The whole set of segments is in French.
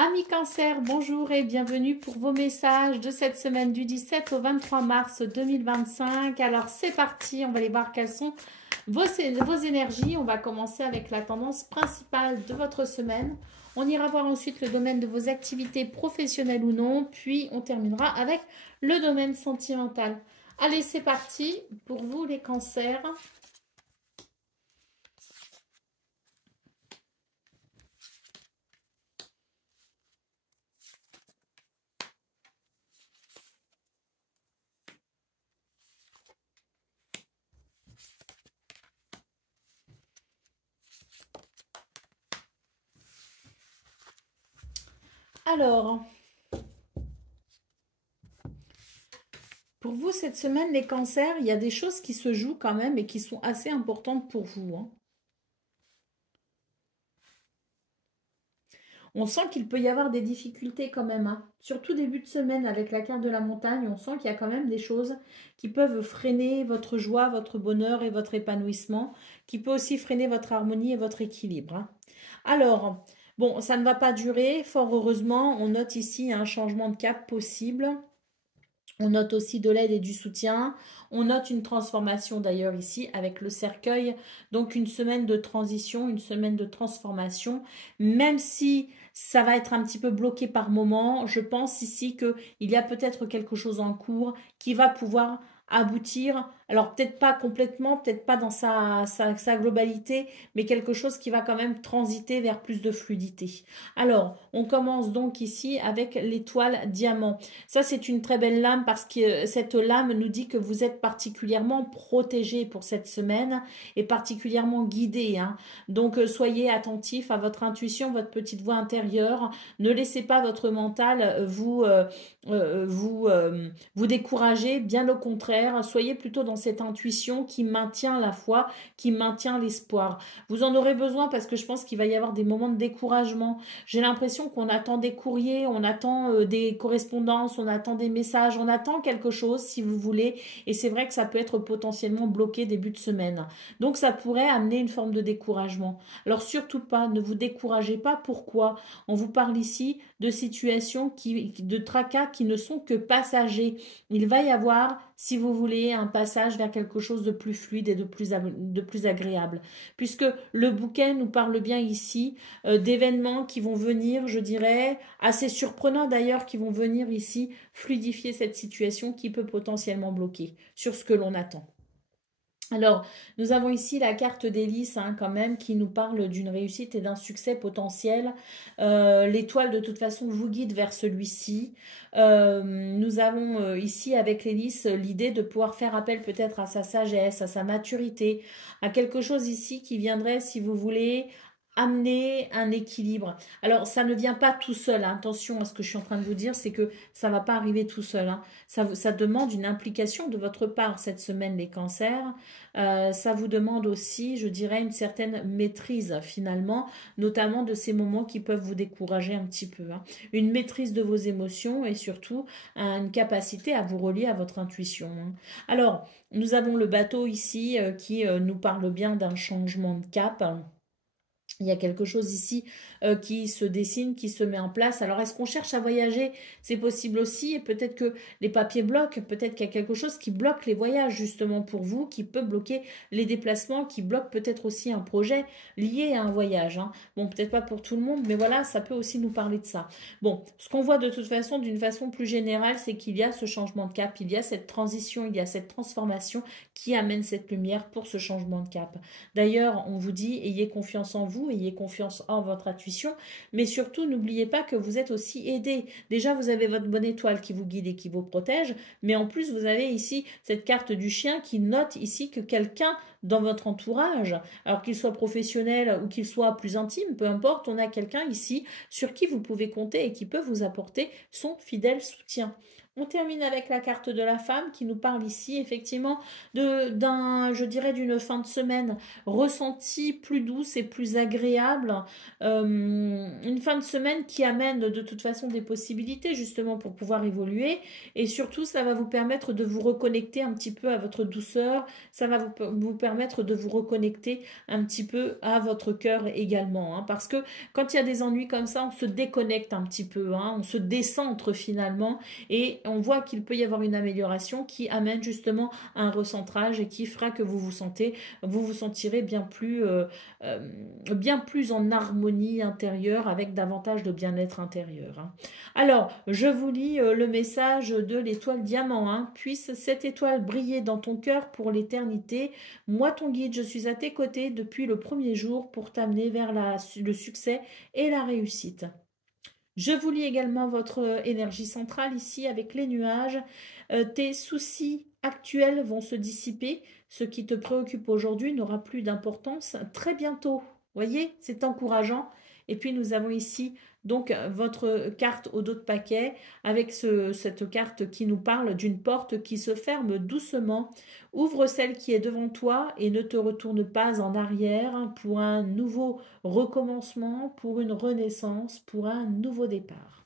Amis Cancer, bonjour et bienvenue pour vos messages de cette semaine du 17 au 23 mars 2025. Alors c'est parti, on va aller voir quelles sont vos énergies. On va commencer avec la tendance principale de votre semaine. On ira voir ensuite le domaine de vos activités professionnelles ou non. Puis on terminera avec le domaine sentimental. Allez, c'est parti pour vous les cancers. Alors, pour vous, cette semaine, les cancers, il y a des choses qui se jouent quand même et qui sont assez importantes pour vous, hein. On sent qu'il peut y avoir des difficultés quand même, hein. Surtout début de semaine avec la carte de la montagne, on sent qu'il y a quand même des choses qui peuvent freiner votre joie, votre bonheur et votre épanouissement, qui peut aussi freiner votre harmonie et votre équilibre, hein. Alors, bon, ça ne va pas durer, fort heureusement, on note ici un changement de cap possible. On note aussi de l'aide et du soutien. On note une transformation d'ailleurs ici avec le cercueil. Donc une semaine de transition, une semaine de transformation. Même si ça va être un petit peu bloqué par moment, je pense ici qu'il y a peut-être quelque chose en cours qui va pouvoir aboutir. Alors peut-être pas complètement, peut-être pas dans sa globalité, mais quelque chose qui va quand même transiter vers plus de fluidité. Alors, on commence donc ici avec l'étoile diamant. Ça, c'est une très belle lame parce que cette lame nous dit que vous êtes particulièrement protégé pour cette semaine et particulièrement guidé, hein. Donc, soyez attentif à votre intuition, votre petite voix intérieure. Ne laissez pas votre mental vous décourager, bien au contraire. Soyez plutôt dans cette intuition qui maintient la foi, qui maintient l'espoir. Vous en aurez besoin parce que je pense qu'il va y avoir des moments de découragement. J'ai l'impression qu'on attend des courriers, on attend des correspondances, on attend des messages, on attend quelque chose si vous voulez. Et c'est vrai que ça peut être potentiellement bloqué début de semaine. Donc ça pourrait amener une forme de découragement. Alors surtout pas, ne vous découragez pas. Pourquoi? On vous parle ici de situations de tracas qui ne sont que passagers. Il va y avoir, si vous voulez, un passage vers quelque chose de plus fluide et de plus agréable. Puisque le bouquet nous parle bien ici d'événements qui vont venir, je dirais, assez surprenants d'ailleurs, qui vont venir ici fluidifier cette situation qui peut potentiellement bloquer sur ce que l'on attend. Alors, nous avons ici la carte d'hélice, hein, quand même, qui nous parle d'une réussite et d'un succès potentiel. L'étoile, de toute façon, vous guide vers celui-ci. Nous avons ici, avec l'hélice, l'idée de pouvoir faire appel peut-être à sa sagesse, à sa maturité, à quelque chose ici qui viendrait, si vous voulez, amener un équilibre. Alors, ça ne vient pas tout seul, hein. Attention à ce que je suis en train de vous dire, c'est que ça ne va pas arriver tout seul, hein. Ça demande une implication de votre part cette semaine, les cancers. Ça vous demande aussi, je dirais, une certaine maîtrise finalement, notamment de ces moments qui peuvent vous décourager un petit peu, hein. Une maîtrise de vos émotions et surtout une capacité à vous relier à votre intuition, hein. Alors, nous avons le bateau ici qui nous parle bien d'un changement de cap. Il y a quelque chose ici qui se dessine, qui se met en place. Alors, est-ce qu'on cherche à voyager? C'est possible aussi. Et peut-être que les papiers bloquent. Peut-être qu'il y a quelque chose qui bloque les voyages, justement, pour vous, qui peut bloquer les déplacements, qui bloque peut-être aussi un projet lié à un voyage, hein. Bon, peut-être pas pour tout le monde, mais voilà, ça peut aussi nous parler de ça. Bon, ce qu'on voit de toute façon, d'une façon plus générale, c'est qu'il y a ce changement de cap, il y a cette transition, il y a cette transformation qui amène cette lumière pour ce changement de cap. D'ailleurs, on vous dit, ayez confiance en vous, ayez confiance en votre intuition, mais surtout, n'oubliez pas que vous êtes aussi aidé. Déjà, vous avez votre bonne étoile qui vous guide et qui vous protège, mais en plus, vous avez ici cette carte du chien qui note ici que quelqu'un dans votre entourage, alors qu'il soit professionnel ou qu'il soit plus intime, peu importe, on a quelqu'un ici sur qui vous pouvez compter et qui peut vous apporter son fidèle soutien. On termine avec la carte de la femme qui nous parle ici effectivement je dirais d'une fin de semaine ressentie plus douce et plus agréable. Une fin de semaine qui amène de toute façon des possibilités justement pour pouvoir évoluer. Et surtout, ça va vous permettre de vous reconnecter un petit peu à votre douceur. Ça va vous permettre de vous reconnecter un petit peu à votre cœur également, hein. Parce que quand il y a des ennuis comme ça, on se déconnecte un petit peu, hein, on se décentre finalement et on voit qu'il peut y avoir une amélioration qui amène justement un recentrage et qui fera que vous vous sentirez euh, bien plus en harmonie intérieure avec davantage de bien-être intérieur, hein. Alors, je vous lis le message de l'étoile diamant, hein. Puisse cette étoile briller dans ton cœur pour l'éternité. Moi, ton guide, je suis à tes côtés depuis le premier jour pour t'amener vers le succès et la réussite. Je vous lis également votre énergie centrale ici avec les nuages. Tes soucis actuels vont se dissiper. Ce qui te préoccupe aujourd'hui n'aura plus d'importance très bientôt. Voyez, c'est encourageant. Et puis nous avons ici donc votre carte au dos de paquet avec cette carte qui nous parle d'une porte qui se ferme doucement. Ouvre celle qui est devant toi et ne te retourne pas en arrière pour un nouveau recommencement, pour une renaissance, pour un nouveau départ.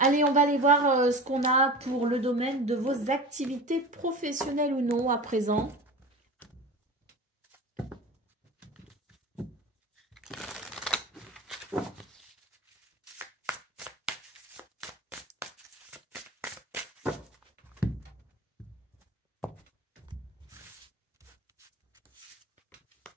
Allez, on va aller voir ce qu'on a pour le domaine de vos activités professionnelles ou non à présent.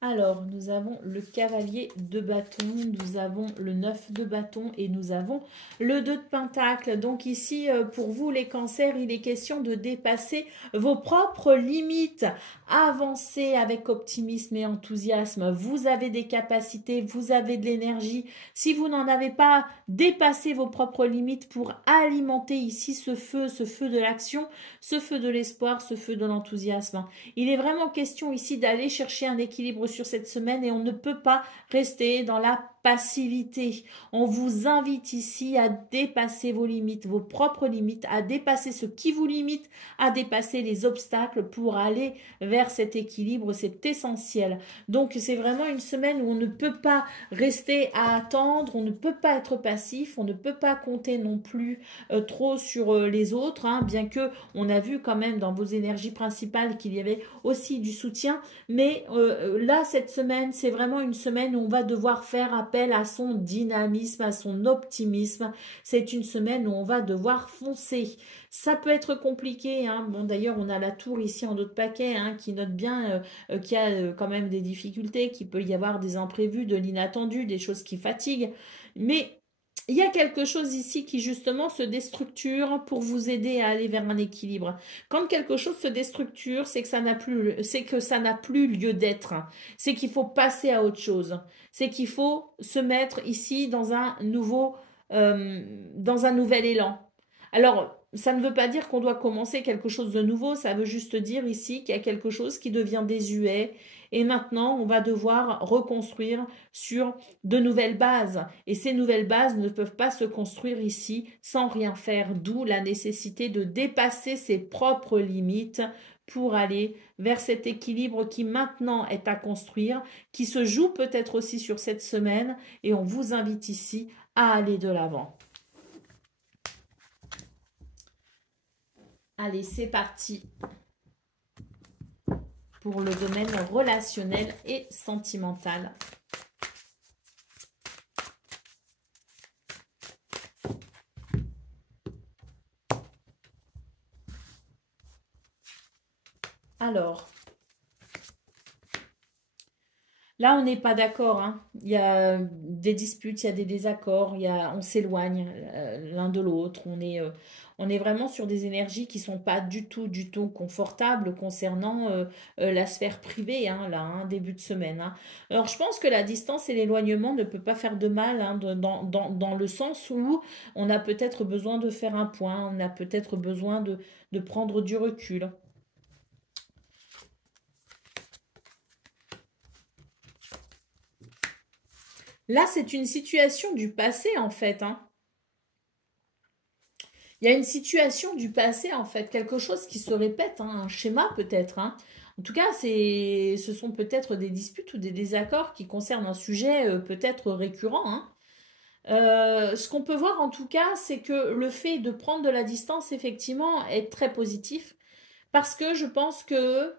Alors, nous avons le cavalier de bâton, nous avons le 9 de bâton et nous avons le 2 de pentacle. Donc ici, pour vous les cancers, il est question de dépasser vos propres limites. Avancez avec optimisme et enthousiasme. Vous avez des capacités, vous avez de l'énergie. Si vous n'en avez pas, dépassez vos propres limites pour alimenter ici ce feu de l'action, ce feu de l'espoir, ce feu de l'enthousiasme. Il est vraiment question ici d'aller chercher un équilibre sur cette semaine et on ne peut pas rester dans la passivité. On vous invite ici à dépasser vos limites, vos propres limites, à dépasser ce qui vous limite, à dépasser les obstacles pour aller vers cet équilibre, c'est essentiel. Donc c'est vraiment une semaine où on ne peut pas rester à attendre, on ne peut pas être passif, on ne peut pas compter non plus trop sur les autres, hein, bien que on a vu quand même dans vos énergies principales qu'il y avait aussi du soutien, mais là cette semaine c'est vraiment une semaine où on va devoir faire appel à son dynamisme, à son optimisme. C'est une semaine où on va devoir foncer. Ça peut être compliqué, hein. Bon, d'ailleurs on a la tour ici en autre paquet, hein, qui note bien qu'il y a quand même des difficultés, qu'il peut y avoir des imprévus, de l'inattendu, des choses qui fatiguent, mais il y a quelque chose ici qui justement se déstructure pour vous aider à aller vers un équilibre. Quand quelque chose se déstructure, c'est que ça n'a plus lieu d'être. C'est qu'il faut passer à autre chose. C'est qu'il faut se mettre ici dans un nouvel élan. Alors, ça ne veut pas dire qu'on doit commencer quelque chose de nouveau, ça veut juste dire ici qu'il y a quelque chose qui devient désuet et maintenant on va devoir reconstruire sur de nouvelles bases. Et ces nouvelles bases ne peuvent pas se construire ici sans rien faire, d'où la nécessité de dépasser ses propres limites pour aller vers cet équilibre qui maintenant est à construire, qui se joue peut-être aussi sur cette semaine et on vous invite ici à aller de l'avant. Allez, c'est parti pour le domaine relationnel et sentimental. Alors, là, on n'est pas d'accord, hein. Il y a des disputes, il y a des désaccords, on s'éloigne l'un de l'autre. On est vraiment sur des énergies qui sont pas du tout confortables concernant la sphère privée, hein, là, hein, début de semaine, hein. Alors, je pense que la distance et l'éloignement ne peut pas faire de mal, hein, dans le sens où on a peut-être besoin de faire un point, on a peut-être besoin de prendre du recul. Là, c'est une situation du passé, en fait, hein. Il y a une situation du passé, en fait, quelque chose qui se répète, hein, un schéma peut-être, hein. En tout cas, ce sont peut-être des disputes ou des désaccords qui concernent un sujet peut-être récurrent, hein. Ce qu'on peut voir en tout cas, c'est que le fait de prendre de la distance, effectivement, est très positif parce que je pense que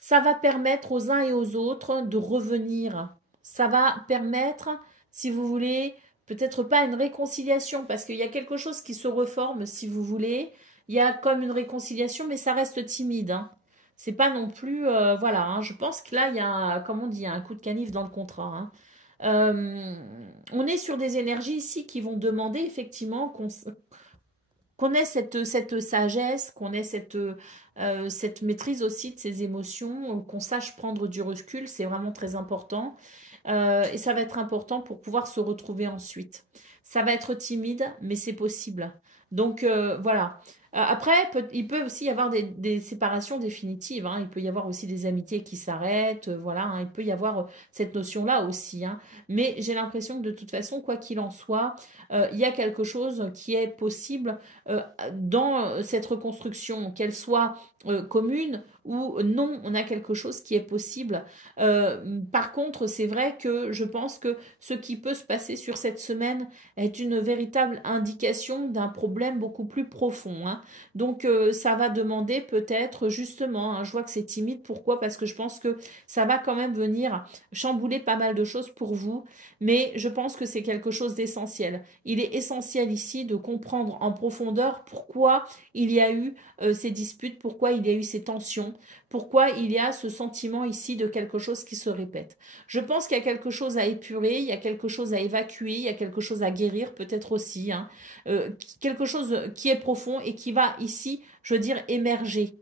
ça va permettre aux uns et aux autres de revenir. Ça va permettre, si vous voulez, peut-être pas une réconciliation, parce qu'il y a quelque chose qui se reforme, si vous voulez. Il y a comme une réconciliation, mais ça reste timide, hein. C'est pas non plus, voilà, hein. Je pense que là, il y a, comme on dit, il y a un coup de canif dans le contrat, hein. Euh, on est sur des énergies ici qui vont demander effectivement qu'on ait cette sagesse, qu'on ait cette maîtrise aussi de ses émotions, qu'on sache prendre du recul, c'est vraiment très important. Et ça va être important pour pouvoir se retrouver ensuite. Ça va être timide, mais c'est possible. Donc voilà. Après, il peut aussi y avoir des séparations définitives, hein. Il peut y avoir aussi des amitiés qui s'arrêtent. Voilà, hein. Il peut y avoir cette notion-là aussi, hein. Mais j'ai l'impression que de toute façon, quoi qu'il en soit, il y a quelque chose qui est possible dans cette reconstruction, qu'elle soit commune ou non, on a quelque chose qui est possible. Par contre, c'est vrai que je pense que ce qui peut se passer sur cette semaine est une véritable indication d'un problème beaucoup plus profond, hein. Donc, ça va demander peut-être justement, hein, je vois que c'est timide, pourquoi? Parce que je pense que ça va quand même venir chambouler pas mal de choses pour vous, mais je pense que c'est quelque chose d'essentiel. Il est essentiel ici de comprendre en profondeur pourquoi il y a eu ces disputes, pourquoi il y a eu ces tensions, pourquoi il y a ce sentiment ici de quelque chose qui se répète. Je pense qu'il y a quelque chose à épurer, il y a quelque chose à évacuer, il y a quelque chose à guérir peut-être aussi, hein. Quelque chose qui est profond et qui va ici, je veux dire, émerger.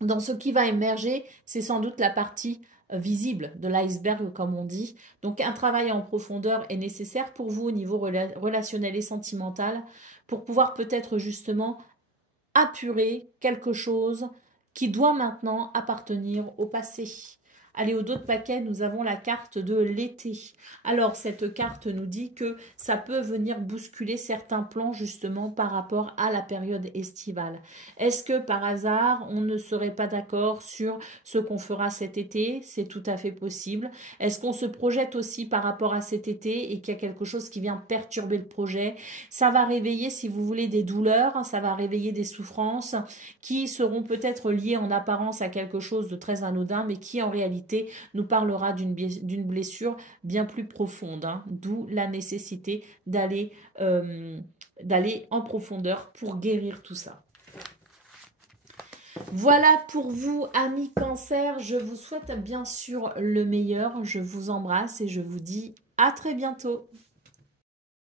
Dans ce qui va émerger, c'est sans doute la partie visible de l'iceberg, comme on dit. Donc un travail en profondeur est nécessaire pour vous au niveau relationnel et sentimental, pour pouvoir peut-être justement apurer quelque chose qui doit maintenant appartenir au passé. Allez, au dos de paquet, nous avons la carte de l'été. Alors, cette carte nous dit que ça peut venir bousculer certains plans justement par rapport à la période estivale. Est-ce que par hasard, on ne serait pas d'accord sur ce qu'on fera cet été? C'est tout à fait possible. Est-ce qu'on se projette aussi par rapport à cet été et qu'il y a quelque chose qui vient perturber le projet? Ça va réveiller, si vous voulez, des douleurs, ça va réveiller des souffrances qui seront peut-être liées en apparence à quelque chose de très anodin, mais qui en réalité nous parlera d'une blessure bien plus profonde, hein, d'où la nécessité d'aller en profondeur pour guérir tout ça. Voilà pour vous, amis Cancer. Je vous souhaite bien sûr le meilleur. Je vous embrasse et je vous dis à très bientôt.